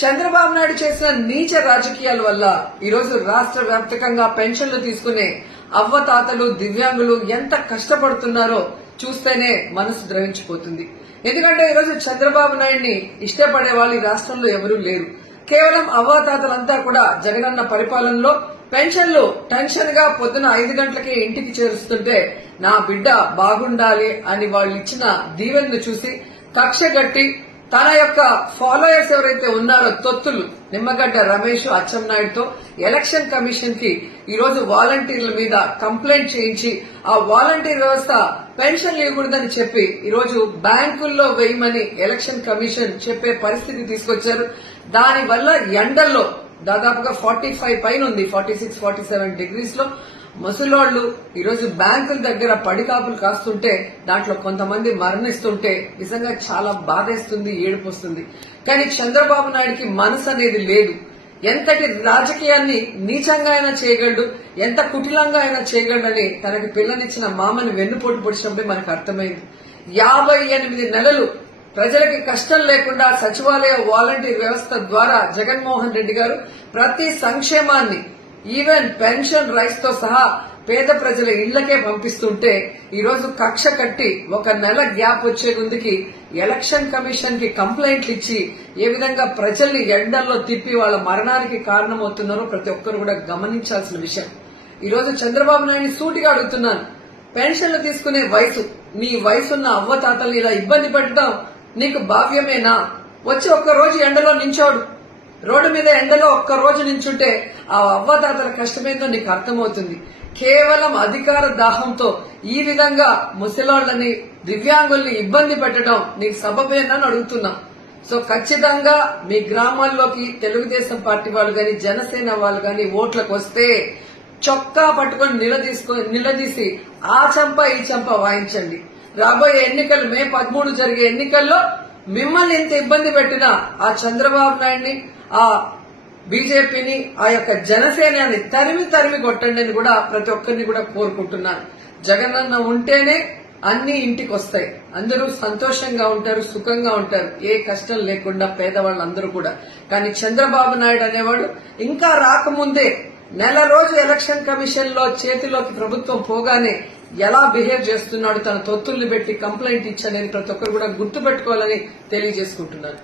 చంద్రబాబు నాయుడు చేసిన నీచ రాజకీయాల వల్ల ఈరోజు రాష్ట్ర వ్యాప్తంగా పెన్షన్లు తీసుకునే అవ్వతాతలు దివ్యాంగులు ఎంత కష్టపడుతున్నారో చూస్తేనే మనసు ద్రవించిపోతుంది. ఎందుకంటే ఈరోజు చంద్రబాబు నాయుడిని ఇష్టపడే వాళ్ళు ఈ రాష్ట్రంలో ఎవరూ లేరు. కేవలం అవ్వాతాతలంతా కూడా జగనన్న పరిపాలనలో పెన్షన్లు టెన్షన్ గా పొద్దున 5 గంటలకే ఇంటికి చేరుస్తుంటే నా బిడ్డ బాగుండాలి అని వాళ్ళు ఇచ్చిన దీవెనను చూసి కక్షగట్టి తన యొక్క ఫాలోయర్స్ ఎవరైతే ఉన్నారో తొత్తులు నిమ్మగడ్డ రమేష్ అచ్చెన్నాయుడుతో ఎలక్షన్ కమిషన్ కి ఈరోజు వాలంటీర్ల మీద కంప్లైంట్ చేయించి ఆ వాలంటీర్ వ్యవస్థ పెన్షన్లు ఇవ్వకూడదని చెప్పి ఈరోజు బ్యాంకుల్లో వేయమని ఎలక్షన్ కమిషన్ చెప్పే పరిస్థితి తీసుకొచ్చారు. దానివల్ల ఎండల్లో దాదాపుగా 45 పైన ఉంది, 46, 47 డిగ్రీస్ లో ముసలోళ్లు ఈరోజు బ్యాంకుల దగ్గర పడికాపులు కాస్తుంటే దాంట్లో కొంతమంది మరణిస్తుంటే నిజంగా చాలా బాధేస్తుంది, ఏడుపొస్తుంది. కానీ చంద్రబాబు నాయుడికి మనసు అనేది లేదు. ఎంతటి రాజకీయాన్ని నీచంగా అయినా చేయగలడు, ఎంత కుటిలంగా అయినా చేయగలడని తనకి పిల్లనిచ్చిన మామని వెన్నుపోటు పొడిచినప్పుడే మనకు అర్థమైంది. 58 నెలలు ప్రజలకి కష్టం లేకుండా సచివాలయ వాలంటీర్ వ్యవస్థ ద్వారా జగన్మోహన్ రెడ్డి గారు ప్రతి సంక్షేమాన్ని ఈవెన్ పెన్షన్ రైస్ తో సహా పేద ప్రజల ఇళ్లకే పంపిస్తుంటే ఈరోజు కక్ష కట్టి 1 నెల గ్యాప్ వచ్చే ముందుకి ఎలక్షన్ కమిషన్ కి కంప్లైంట్లు ఇచ్చి ఏ విధంగా ప్రజల్ని ఎండల్లో తిప్పి వాళ్ళ మరణానికి కారణమవుతున్నారో ప్రతి ఒక్కరు కూడా గమనించాల్సిన విషయం. ఈరోజు చంద్రబాబు నాయుడిని సూటిగా అడుగుతున్నాను, పెన్షన్లు తీసుకునే వయసు, నీ వయసున్న అవ్వతాతల్ని ఇలా ఇబ్బంది పెట్టడం నీకు భావ్యమేనా? వచ్చి 1 రోజు ఎండలో నించోడు, రోడ్డు మీద ఎండలో 1 రోజు నించుంటే ఆ అవ్వతాతల కష్టమేందో నీకు అర్థమవుతుంది. కేవలం అధికార దాహంతో ఈ విధంగా ముసలాళ్లని దివ్యాంగుల్ని ఇబ్బంది పెట్టడం నీకు సబబేనని అడుగుతున్నా. సో ఖచ్చితంగా మీ గ్రామాల్లోకి తెలుగుదేశం పార్టీ వాళ్ళు గాని జనసేన వాళ్ళు గాని ఓట్లకు వస్తే చొక్కా పట్టుకొని నిలదీసి ఆ చంప ఈ చంప వాయించండి. రాబోయే ఎన్నికలు మే 13 జరిగే ఎన్నికల్లో మిమ్మల్ని ఎంత ఇబ్బంది పెట్టినా ఆ చంద్రబాబు నాయుడిని, ఆ బీజేపీని, ఆ యొక్క జనసేనని తరిమి కొట్టండి అని కూడా ప్రతి ఒక్కరిని కూడా కోరుకుంటున్నాను. జగనన్న ఉంటేనే అన్ని ఇంటికి వస్తాయి, అందరూ సంతోషంగా ఉంటారు, సుఖంగా ఉంటారు, ఏ కష్టం లేకుండా పేదవాళ్ళందరూ కూడా. కానీ చంద్రబాబు నాయుడు అనేవాడు ఇంకా రాకముందే నెల రోజు ఎలక్షన్ కమిషన్ లో చేతిలోకి ప్రభుత్వం పోగానే ఎలా బిహేవ్ చేస్తున్నాడు, తన తొత్తుల్ని పెట్టి కంప్లైంట్ ఇచ్చనేది ప్రతి ఒక్కరు కూడా గుర్తుపెట్టుకోవాలని తెలియజేసుకుంటున్నాను.